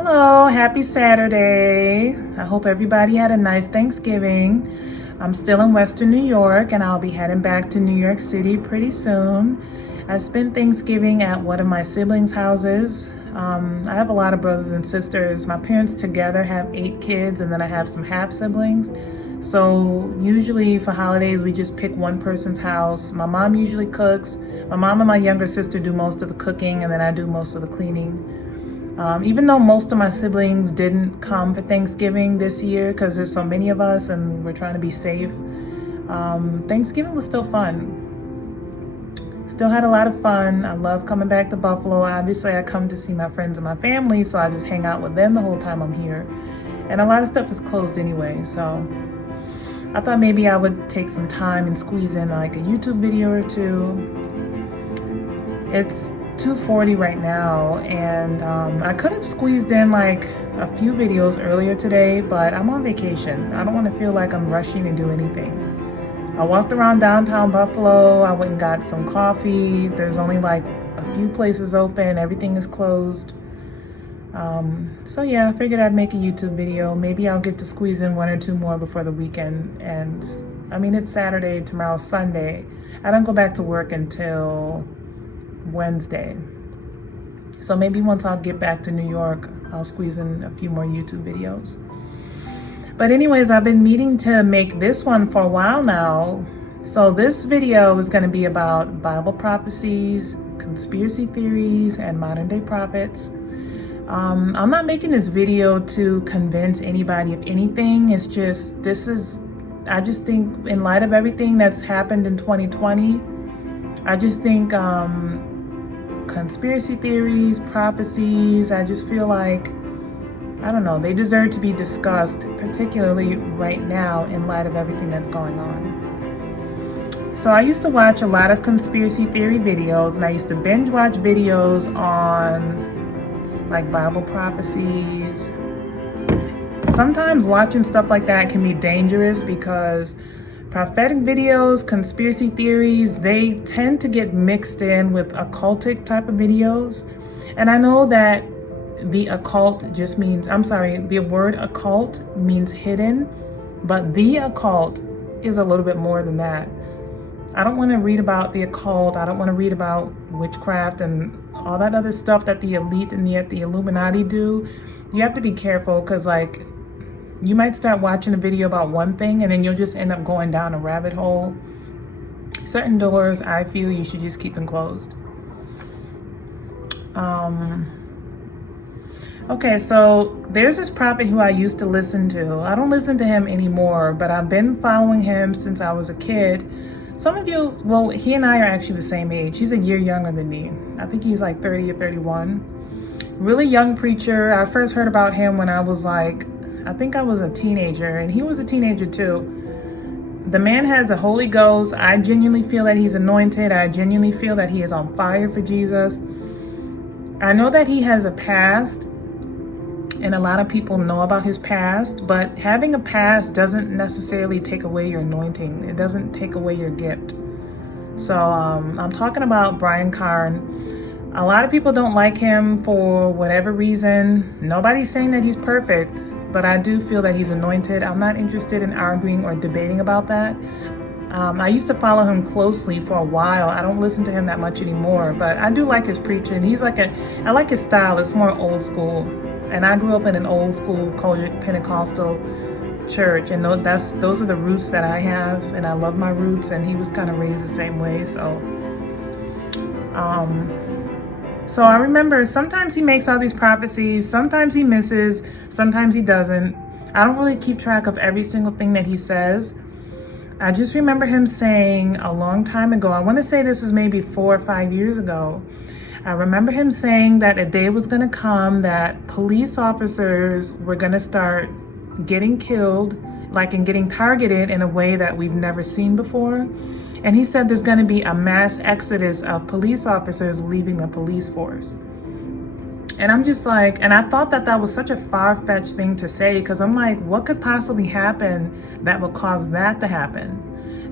Hello, happy Saturday. I hope everybody had a nice Thanksgiving. I'm still in Western New York and I'll be heading back to New York City pretty soon. I spent Thanksgiving at one of my siblings' houses. I have a lot of brothers and sisters. My parents together have 8 kids, and then I have some half siblings. So usually for holidays, we just pick one person's house. My mom usually cooks. My mom and my younger sister do most of the cooking, and then I do most of the cleaning. Even though most of my siblings didn't come for Thanksgiving this year because there's so many of us and we're trying to be safe, Thanksgiving was still fun. Still had a lot of fun. I love coming back to Buffalo. Obviously, I come to see my friends and my family, so I just hang out with them the whole time I'm here. And a lot of stuff is closed anyway, so I thought maybe I would take some time and squeeze in like a YouTube video or two. It's 2:40 right now, and I could have squeezed in like a few videos earlier today, but I'm on vacation. I don't want to feel like I'm rushing to do anything. I walked around downtown Buffalo. I went and got some coffee. There's only like a few places open. Everything is closed. So yeah, I figured I'd make a YouTube video. Maybe I'll get to squeeze in 1 or 2 more before the weekend. And I mean, it's Saturday, tomorrow's Sunday. I don't go back to work until Wednesday. So maybe once I'll get back to New York, I'll squeeze in a few more YouTube videos. But anyways, I've been meaning to make this one for a while now. So this video is going to be about Bible prophecies, conspiracy theories, and modern day prophets. I'm not making this video to convince anybody of anything. It's just, I just think in light of everything that's happened in 2020, I just think conspiracy theories, prophecies, I just feel like, I don't know, they deserve to be discussed, particularly right now in light of everything that's going on. So I used to watch a lot of conspiracy theory videos, and I used to binge watch videos on like Bible prophecies. Sometimes watching stuff like that can be dangerous because prophetic videos, conspiracy theories, they tend to get mixed in with occultic type of videos. And I know that the occult just means, the word occult means hidden, but the occult is a little bit more than that. I don't want to read about the occult. I don't want to read about witchcraft and all that other stuff that the elite and the Illuminati do. You have to be careful because like, you might start watching a video about one thing and then you'll just end up going down a rabbit hole. Certain doors, I feel you should just keep them closed. Okay, so there's this prophet who I used to listen to. I don't listen to him anymore, but I've been following him since I was a kid. Some of you, well, he and I are actually the same age. He's a year younger than me. I think he's like 30 or 31. Really young preacher. I first heard about him when I was like, I think I was a teenager, and he was a teenager too. The man has the Holy Ghost. I genuinely feel that he's anointed. I genuinely feel that he is on fire for Jesus. I know that he has a past, and a lot of people know about his past, but having a past doesn't necessarily take away your anointing. It doesn't take away your gift. So I'm talking about Brian Karn. A lot of people don't like him for whatever reason. Nobody's saying that he's perfect, but I do feel that he's anointed. I'm not interested in arguing or debating about that. I used to follow him closely for a while. I don't listen to him that much anymore, but I do like his preaching. I like his style. It's more old school. And I grew up in an old school Pentecostal church, and those are the roots that I have, and I love my roots, and he was kind of raised the same way. So I remember sometimes he makes all these prophecies, sometimes he misses, sometimes he doesn't. I don't really keep track of every single thing that he says. I just remember him saying a long time ago, I want to say this is maybe 4 or 5 years ago, I remember him saying that a day was going to come that police officers were going to start getting killed, like and getting targeted in a way that we've never seen before. And he said there's going to be a mass exodus of police officers leaving the police force. And I'm just like, and I thought that that was such a far-fetched thing to say, because I'm like, what could possibly happen that would cause that to happen?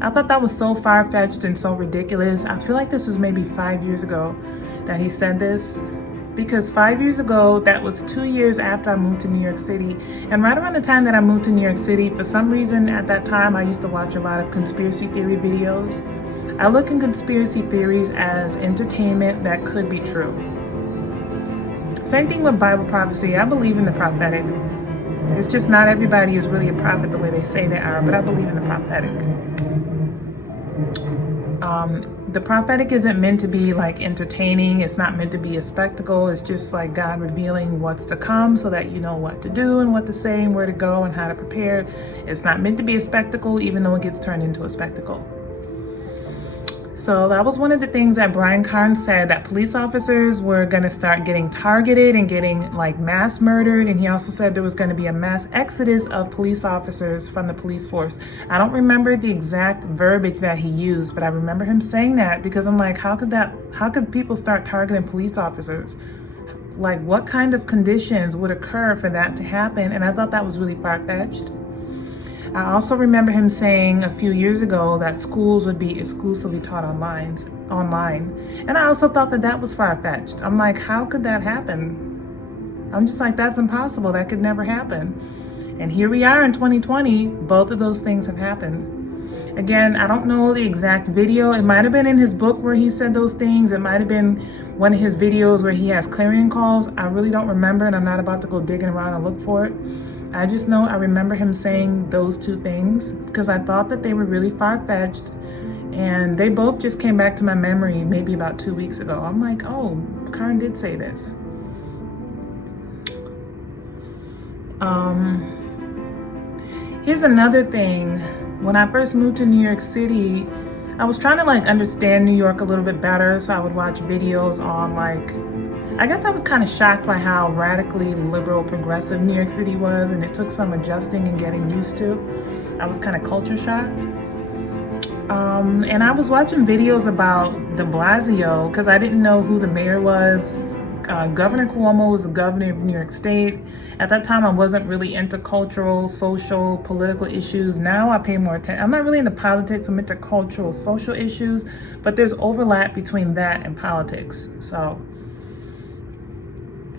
I thought that was so far-fetched and so ridiculous. I feel like this was maybe 5 years ago that he said this. because 5 years ago, that was 2 years after I moved to New York City. And right around the time that I moved to New York City, for some reason at that time, I used to watch a lot of conspiracy theory videos. I look in conspiracy theories as entertainment that could be true. Same thing with Bible prophecy. I believe in the prophetic. It's just not everybody is really a prophet the way they say they are, but I believe in the prophetic. The prophetic isn't meant to be like entertaining. It's not meant to be a spectacle. It's just like God revealing what's to come so that you know what to do and what to say and where to go and how to prepare. It's not meant to be a spectacle, even though it gets turned into a spectacle. So that was one of the things that Brian Carn said, that police officers were going to start getting targeted and getting like mass murdered. And he also said there was going to be a mass exodus of police officers from the police force. I don't remember the exact verbiage that he used, but I remember him saying that because I'm like, how could people start targeting police officers? Like, what kind of conditions would occur for that to happen? And I thought that was really far-fetched. I also remember him saying a few years ago that schools would be exclusively taught online. And I also thought that that was far-fetched. I'm like, how could that happen? I'm just like, that's impossible. That could never happen. And here we are in 2020. Both of those things have happened. Again, I don't know the exact video. It might have been in his book where he said those things. It might have been one of his videos where he has clarion calls. I really don't remember, and I'm not about to go digging around and look for it. I just know I remember him saying those two things because I thought that they were really far-fetched, and they both just came back to my memory maybe about 2 weeks ago. I'm like, oh, Karn did say this. Here's another thing. When I first moved to New York City, I was trying to like understand New York a little bit better, so I would watch videos on like, I guess I was kind of shocked by how radically liberal, progressive New York City was, and it took some adjusting and getting used to. I was kind of culture shocked. And I was watching videos about de Blasio because I didn't know who the mayor was. Governor Cuomo was the governor of New York State. At that time, I wasn't really into cultural, social, political issues. Now I pay more attention. I'm not really into politics. I'm into cultural, social issues, but there's overlap between that and politics.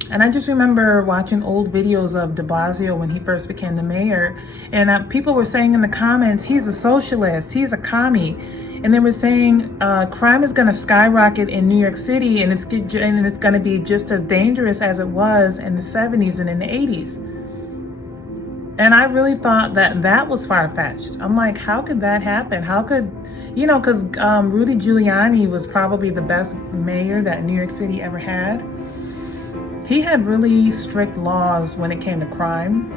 And I just remember watching old videos of de Blasio when he first became the mayor, and people were saying in the comments, he's a socialist, he's a commie. And they were saying crime is going to skyrocket in New York City, and it's going to be just as dangerous as it was in the 70s and in the 80s. And I really thought that that was far-fetched. I'm like, how could that happen? How could, because Rudy Giuliani was probably the best mayor that New York City ever had. He had really strict laws when it came to crime.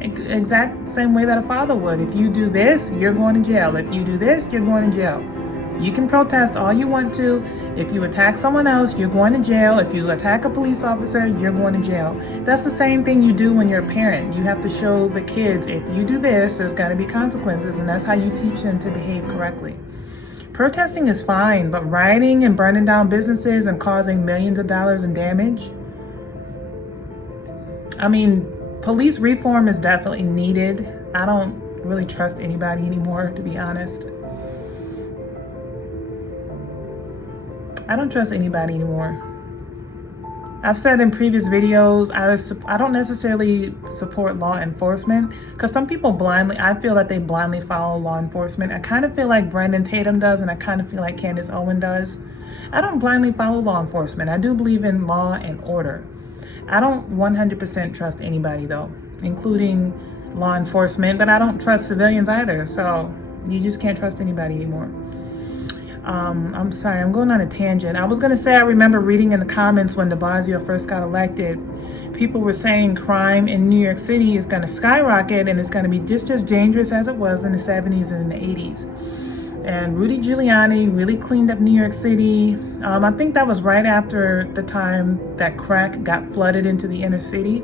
Exact same way that a father would. If you do this, you're going to jail. If you do this, you're going to jail. You can protest all you want to. If you attack someone else, you're going to jail. If you attack a police officer, you're going to jail. That's the same thing you do when you're a parent. You have to show the kids, if you do this, there's got to be consequences, and that's how you teach them to behave correctly. Protesting is fine, but rioting and burning down businesses and causing millions of dollars in damage, I mean, police reform is definitely needed. I don't really trust anybody anymore, to be honest. I don't trust anybody anymore. I've said in previous videos, I don't necessarily support law enforcement because some people I feel that they blindly follow law enforcement. I kind of feel like Brendan Tatum does, and I kind of feel like Candace Owen does. I don't blindly follow law enforcement. I do believe in law and order. I don't 100% trust anybody though, including law enforcement, but I don't trust civilians either. So you just can't trust anybody anymore. I'm sorry, I'm going on a tangent. I was going to say, I remember reading in the comments when de Blasio first got elected, people were saying crime in New York City is going to skyrocket and it's going to be just as dangerous as it was in the 70s and in the 80s. And Rudy Giuliani really cleaned up New York City. I think that was right after the time that crack got flooded into the inner city.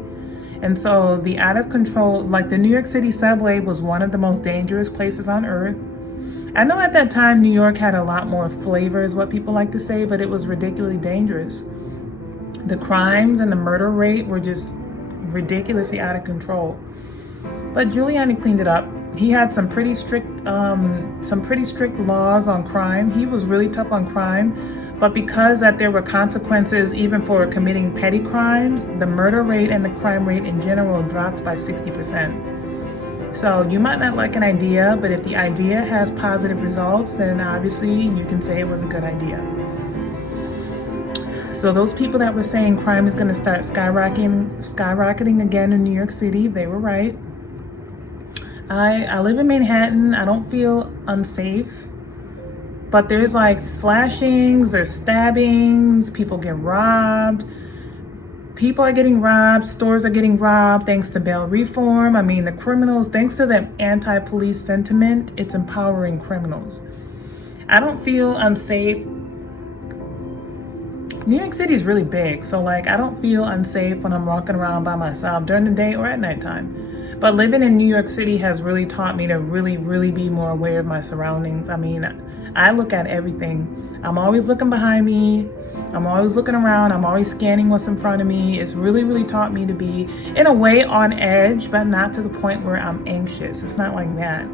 And so the out of control, like the New York City subway was one of the most dangerous places on earth. I know at that time New York had a lot more flavor is what people like to say, but it was ridiculously dangerous. The crimes and the murder rate were just ridiculously out of control. But Giuliani cleaned it up. He had some pretty strict laws on crime. He was really tough on crime, But because that there were consequences even for committing petty crimes, the murder rate and the crime rate in general dropped by 60%. So you might not like an idea, but if the idea has positive results, then obviously you can say it was a good idea. So those people that were saying crime is going to start skyrocketing again in New York City, they were right. I live in Manhattan. I don't feel unsafe. But there's like slashings, there's stabbings, people get robbed. People are getting robbed, stores are getting robbed thanks to bail reform. I mean, the criminals, thanks to the anti-police sentiment, it's empowering criminals. I don't feel unsafe. New York City is really big, so like I don't feel unsafe when I'm walking around by myself during the day or at nighttime. But living in New York City has really taught me to really be more aware of my surroundings. I mean, I look at everything. I'm always looking behind me. I'm always looking around. I'm always scanning what's in front of me. It's really taught me to be, in a way, on edge, but not to the point where I'm anxious. It's not like that.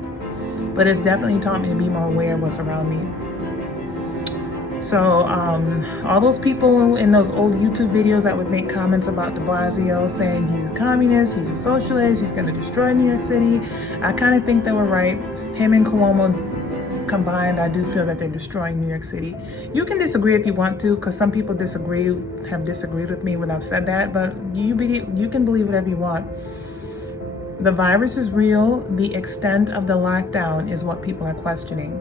But it's definitely taught me to be more aware of what's around me. So all those people in those old YouTube videos that would make comments about de Blasio saying he's a communist, he's a socialist, he's going to destroy New York City, I kind of think they were right. Him and Cuomo combined, I do feel that they're destroying New York City. You can disagree if you want to, because some people have disagreed with me when I've said that, but you can believe whatever you want. The virus is real. The extent of the lockdown is what people are questioning.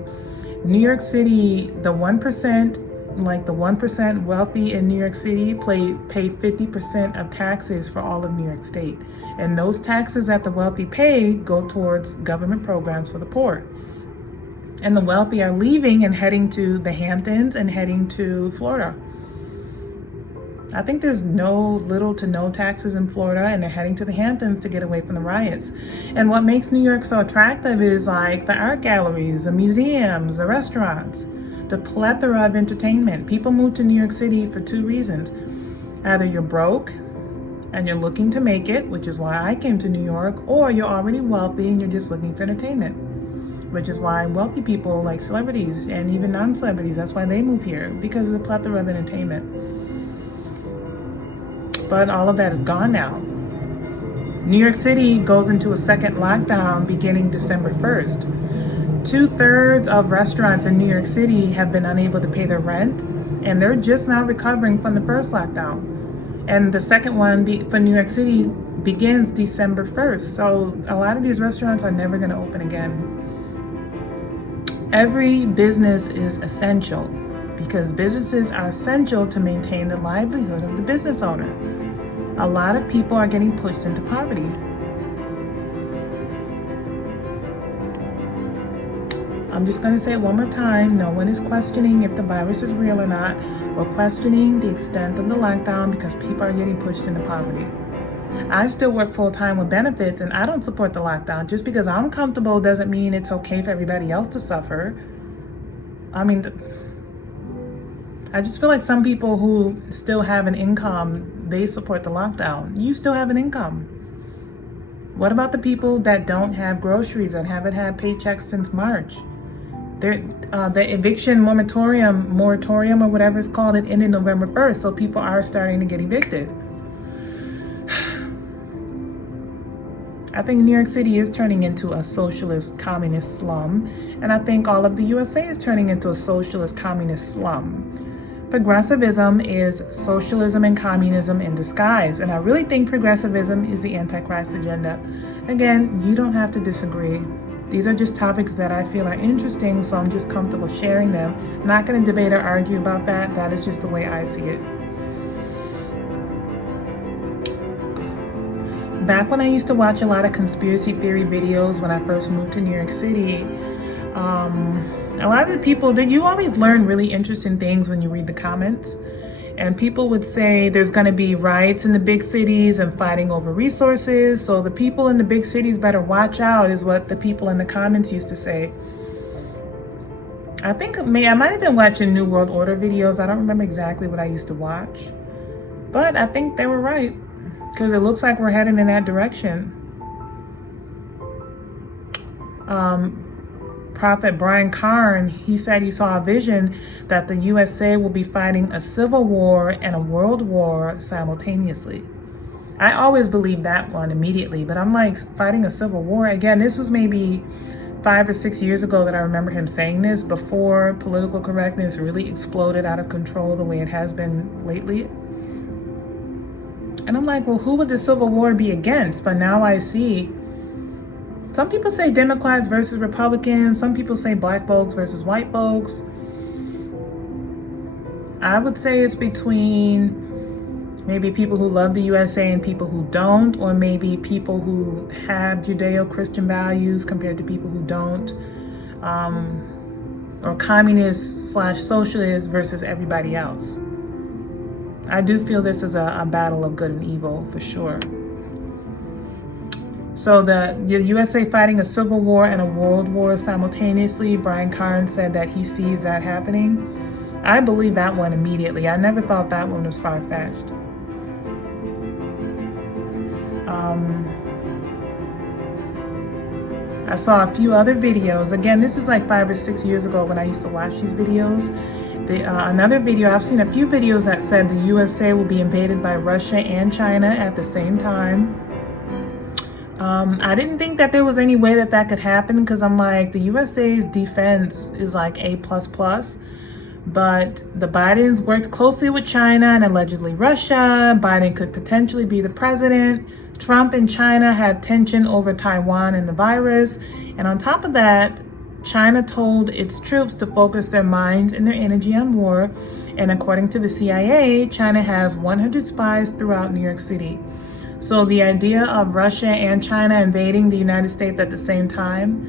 New York City, the 1% wealthy in New York City pay 50% of taxes for all of New York State. And those taxes that the wealthy pay go towards government programs for the poor. And the wealthy are leaving and heading to the Hamptons and heading to Florida. I think there's little to no taxes in Florida, and they're heading to the Hamptons to get away from the riots. And what makes New York so attractive is like the art galleries, the museums, the restaurants, the plethora of entertainment. People move to New York City for two reasons. Either you're broke and you're looking to make it, which is why I came to New York, or you're already wealthy and you're just looking for entertainment, which is why wealthy people like celebrities and even non-celebrities, that's why they move here, because of the plethora of entertainment. But all of that is gone now. New York City goes into a second lockdown beginning December 1st. 2/3 of restaurants in New York City have been unable to pay their rent, and they're just now recovering from the first lockdown. And the second one for New York City begins December 1st. So a lot of these restaurants are never going to open again. Every business is essential because businesses are essential to maintain the livelihood of the business owner. A lot of people are getting pushed into poverty. I'm just going to say it one more time. No one is questioning if the virus is real or not. We're questioning the extent of the lockdown because people are getting pushed into poverty. I still work full-time with benefits, and I don't support the lockdown. Just because I'm comfortable doesn't mean it's okay for everybody else to suffer. I mean, I just feel like some people who still have an income, they support the lockdown. You still have an income. What about the people that don't have groceries, that haven't had paychecks since March? The eviction moratorium or whatever it's called, it ended November 1st, so people are starting to get evicted. I think New York City is turning into a socialist communist slum, and I think all of the USA is turning into a socialist communist slum. Progressivism is socialism and communism in disguise, and I really think progressivism is the Antichrist agenda. Again, you don't have to disagree. These are just topics that I feel are interesting, so I'm just comfortable sharing them. I'm not going to debate or argue about that. That is just the way I see it. Back when I used to watch a lot of conspiracy theory videos when I first moved to New York City, a lot of the people, you always learn really interesting things when you read the comments. And people would say there's going to be riots in the big cities and fighting over resources. So the people in the big cities better watch out, is what the people in the comments used to say. I might have been watching New World Order videos. I don't remember exactly what I used to watch. But I think they were right, because it looks like we're heading in that direction. Prophet Brian Karn, he said he saw a vision that the USA will be fighting a civil war and a world war simultaneously. I always believed that one immediately, but I'm like, fighting a civil war? Again, this was maybe 5 or 6 years ago that I remember him saying this, before political correctness really exploded out of control the way it has been lately. And I'm like, well, who would the civil war be against? But now I see, some people say Democrats versus Republicans. Some people say black folks versus white folks. I would say it's between maybe people who love the USA and people who don't, or maybe people who have Judeo-Christian values compared to people who don't, or communists/socialists versus everybody else. I do feel this is a battle of good and evil for sure. So the USA fighting a civil war and a world war simultaneously, Brian Karn said that he sees that happening. I believe that one immediately. I never thought that one was far-fetched. I saw a few other videos. Again, this is like 5 or 6 years ago when I used to watch these videos. Another video, I've seen a few videos that said the USA will be invaded by Russia and China at the same time. I didn't think that there was any way that that could happen, because I'm like, the USA's defense is like A++. But the Bidens worked closely with China and allegedly Russia. Biden could potentially be the president. Trump and China had tension over Taiwan and the virus. And on top of that, China told its troops to focus their minds and their energy on war. And according to the CIA, China has 100 spies throughout New York City. So the idea of Russia and China invading the United States at the same time,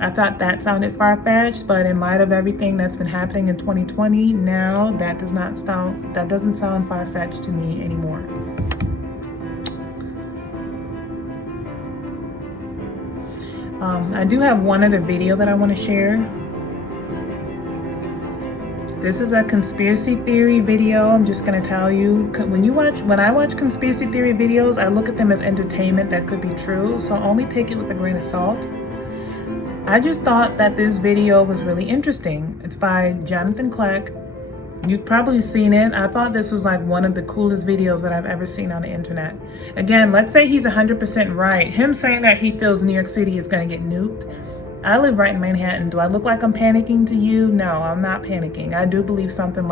I thought that sounded far-fetched, but in light of everything that's been happening in 2020, now that doesn't sound far-fetched to me anymore. I do have one other video that I want to share. This is a conspiracy theory video. I'm just gonna tell you, when I watch conspiracy theory videos, I look at them as entertainment that could be true, so only take it with a grain of salt. I just thought that this video was really interesting. It's by Jonathan Kleck. You've probably seen it. I thought this was like one of the coolest videos that I've ever seen on the internet. Again, let's say he's 100% right. Him saying that he feels New York City is gonna get nuked. I live right in Manhattan. Do I look like I'm panicking to you? No, I'm not panicking. I do believe something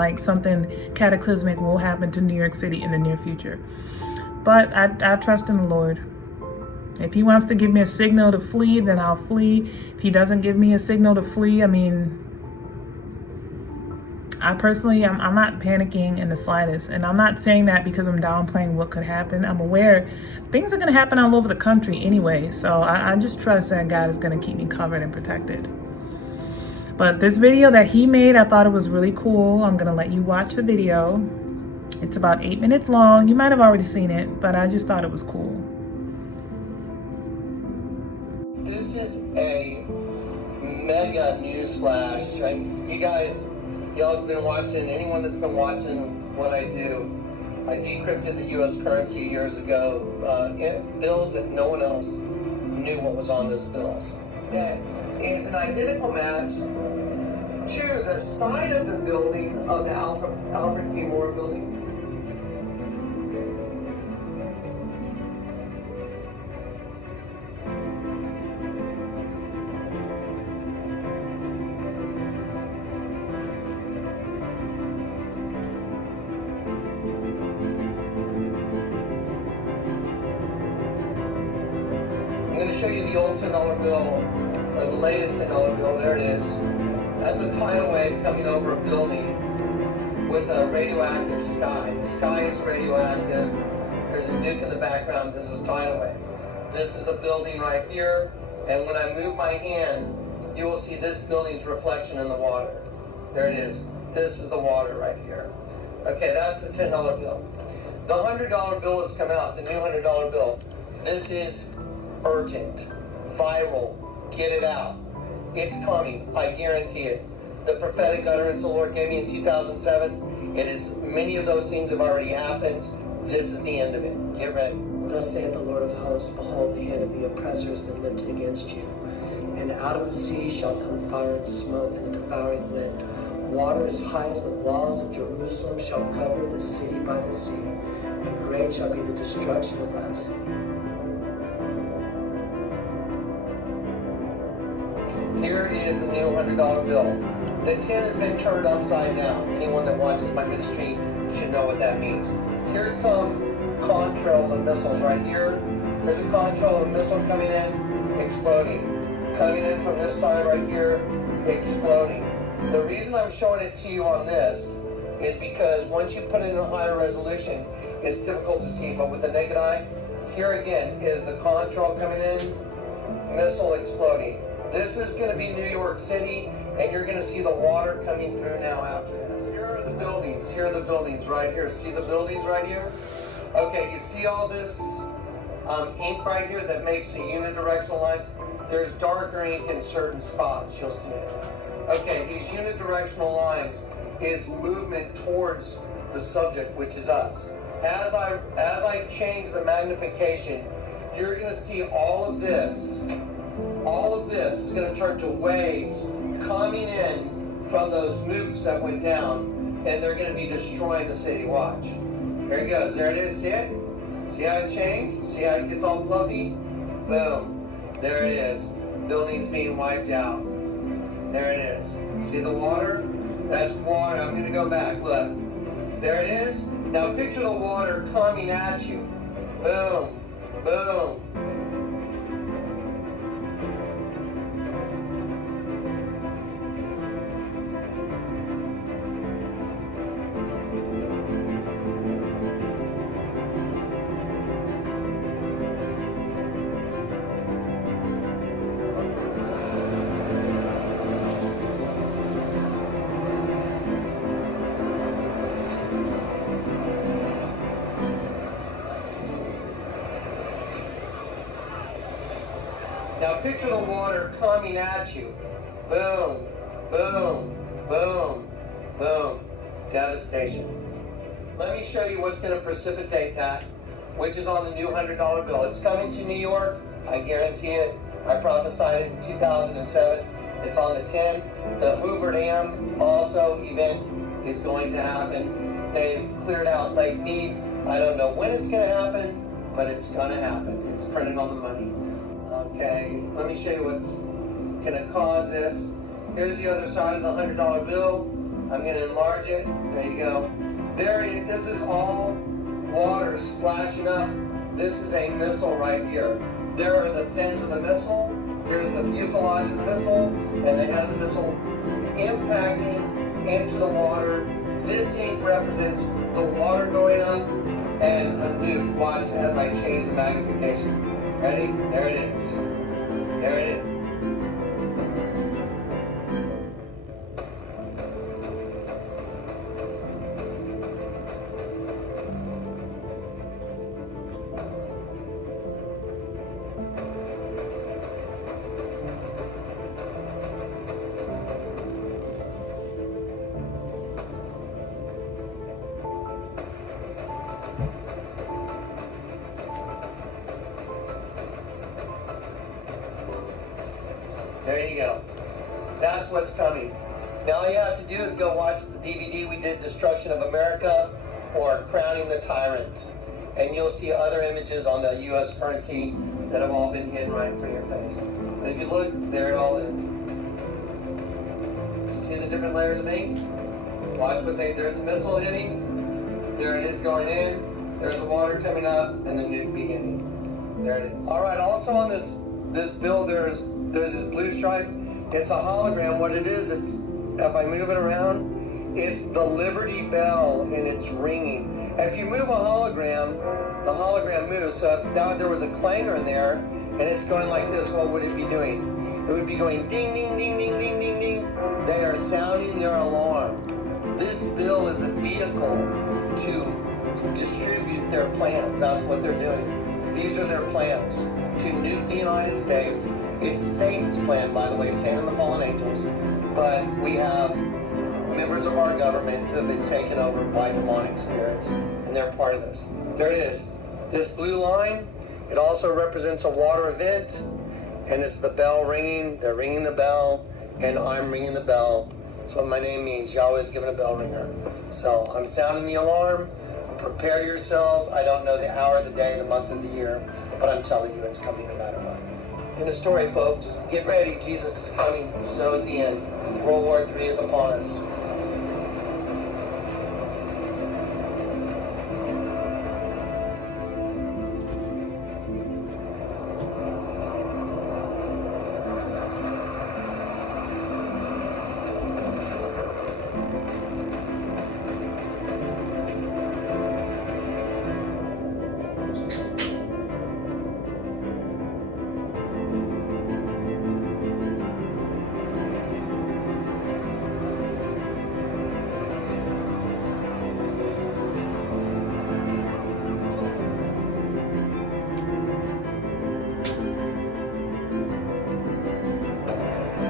cataclysmic will happen to New York City in the near future. But I trust in the Lord. If he wants to give me a signal to flee, then I'll flee. If he doesn't give me a signal to flee, I mean, I'm not panicking in the slightest. And I'm not saying that because I'm downplaying what could happen. I'm aware things are going to happen all over the country anyway. So I just trust that God is going to keep me covered and protected. But this video that he made, I thought it was really cool. I'm going to let you watch the video. It's about 8 minutes long. You might have already seen it, but I just thought it was cool. This is a mega news flash. Y'all have been watching, anyone that's been watching what I do, I decrypted the US currency years ago, bills that no one else knew what was on those bills. That is an identical match to the side of the building of the Alfred P. Moore building. I'm going to show you the old $10 bill, or the latest $10 bill. There it is. That's a tidal wave coming over a building with a radioactive sky. The sky is radioactive. There's a nuke in the background. This is a tidal wave. This is a building right here, and when I move my hand, you will see this building's reflection in the water. There it is. This is the water right here. Okay, that's the $10 bill. The $100 bill has come out, the new $100 bill. This is urgent, viral, get it out. It's coming, I guarantee it. The prophetic utterance the Lord gave me in 2007, many of those things have already happened. This is the end of it. Get ready. Thus saith the Lord of hosts, behold, the hand of the oppressor has been lifted against you. And out of the sea shall come fire and smoke and a devouring wind. Water as high as the walls of Jerusalem shall cover the city by the sea, and great shall be the destruction of that city. Here is the new $100 bill. The 10 has been turned upside down. Anyone that watches my ministry should know what that means. Here come contrails of missiles right here. There's a contrail of a missile coming in, exploding. Coming in from this side right here, exploding. The reason I'm showing it to you on this is because once you put it in a higher resolution, it's difficult to see. But with the naked eye, here again is the contrail coming in, missile exploding. This is going to be New York City, and you're going to see the water coming through now after this. Here are the buildings. Here are the buildings right here. See the buildings right here? Okay, you see all this ink right here that makes the unidirectional lines? There's darker ink in certain spots. You'll see it. Okay, these unidirectional lines is movement towards the subject, which is us. As I change the magnification, you're going to see all of this is going to turn to waves coming in from those nukes that went down, and they're going to be destroying the city. Watch. There it goes. There it is. See it? See how it changed? See how it gets all fluffy? Boom. There it is. Buildings being wiped out. There it is. See the water? That's water. I'm going to go back. Look. There it is. Now picture the water coming at you. Boom. Boom. Now picture the water coming at you. Boom, boom, boom, boom. Devastation. Let me show you what's going to precipitate that, which is on the new $100 bill. It's coming to New York. I guarantee it. I prophesied it in 2007. It's on the 10. The Hoover Dam also event is going to happen. They've cleared out Lake Mead. I don't know when it's going to happen, but it's going to happen. It's printed on the money. Okay, let me show you what's going to cause this. Here's the other side of the $100 bill. I'm going to enlarge it. There you go. This is all water splashing up. This is a missile right here. There are the fins of the missile. Here's the fuselage of the missile, and the head of the missile impacting into the water. This ink represents the water going up and a nuke. Watch as I change the magnification. Ready? There it is. There it is. There you go. That's what's coming. Now all you have to do is go watch the DVD we did, Destruction of America or Crowning the Tyrant. And you'll see other images on the U.S. currency that have all been hidden right in front of your face. But if you look, there it all is. See the different layers of ink? Watch there's the missile hitting. There it is going in. There's the water coming up and the nuke beginning. There it is. All right, also on this bill, there's this blue stripe. It's a hologram. What it is, if I move it around, it's the Liberty Bell and it's ringing. If you move a hologram, the hologram moves. So if now there was a clanger in there and it's going like this, what would it be doing? It would be going ding, ding, ding, ding, ding, ding, ding. They are sounding their alarm. This bill is a vehicle to distribute their plans. That's what they're doing. These are their plans to nuke the United States. It's Satan's plan, by the way, Satan and the fallen angels. But we have members of our government who have been taken over by demonic spirits, and they're part of this. There it is. This blue line, it also represents a water event, and it's the bell ringing. They're ringing the bell, and I'm ringing the bell. That's what my name means. Yahweh's given a bell ringer. So I'm sounding the alarm. Prepare yourselves. I don't know the hour, the day, the month, or the year, but I'm telling you it's coming no matter what. In the story, folks, get ready. Jesus is coming. So is the end. World War III is upon us.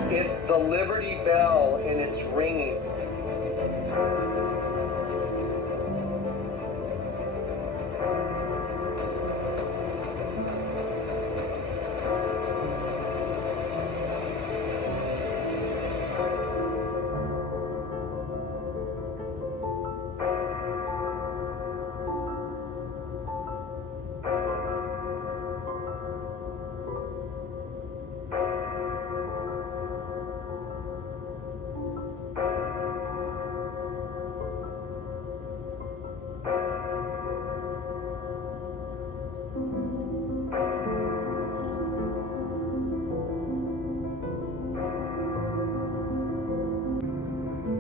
It's the Liberty Bell, and it's ringing.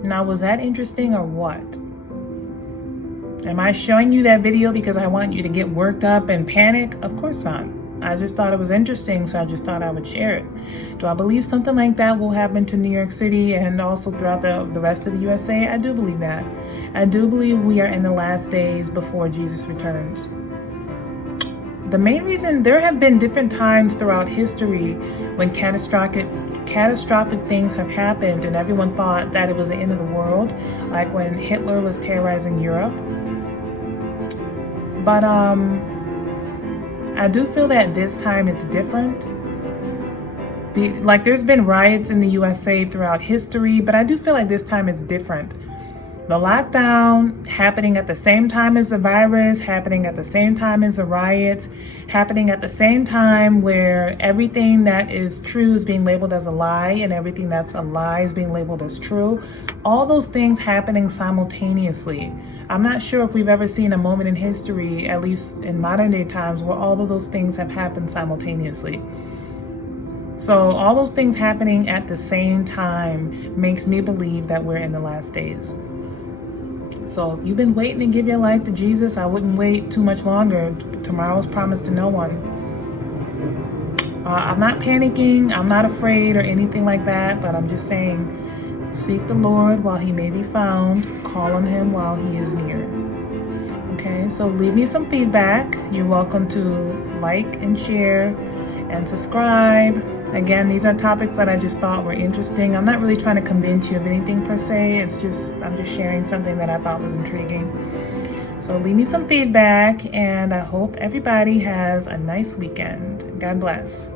Now, was that interesting or what? Am I showing you that video because I want you to get worked up and panic? Of course not. I just thought it was interesting, so I just thought I would share it. Do I believe something like that will happen to New York City and also throughout the rest of the USA? I do believe that. I do believe we are in the last days before Jesus returns. The main reason, there have been different times throughout history when catastrophic things have happened and everyone thought that it was the end of the world, like when Hitler was terrorizing Europe. But I do feel that this time it's different. Like there's been riots in the USA throughout history, but I do feel like this time it's different. The lockdown happening at the same time as the virus, happening at the same time as the riots, happening at the same time where everything that is true is being labeled as a lie and everything that's a lie is being labeled as true. All those things happening simultaneously. I'm not sure if we've ever seen a moment in history, at least in modern day times, where all of those things have happened simultaneously. So all those things happening at the same time makes me believe that we're in the last days. So if you've been waiting to give your life to Jesus, I wouldn't wait too much longer. Tomorrow's promised to no one. I'm not panicking. I'm not afraid or anything like that, but I'm just saying, seek the Lord while he may be found. Call on him while he is near. Okay, so leave me some feedback. You're welcome to like and share and subscribe. Again, these are topics that I just thought were interesting. I'm not really trying to convince you of anything per se. I'm just sharing something that I thought was intriguing. So leave me some feedback, and I hope everybody has a nice weekend. God bless.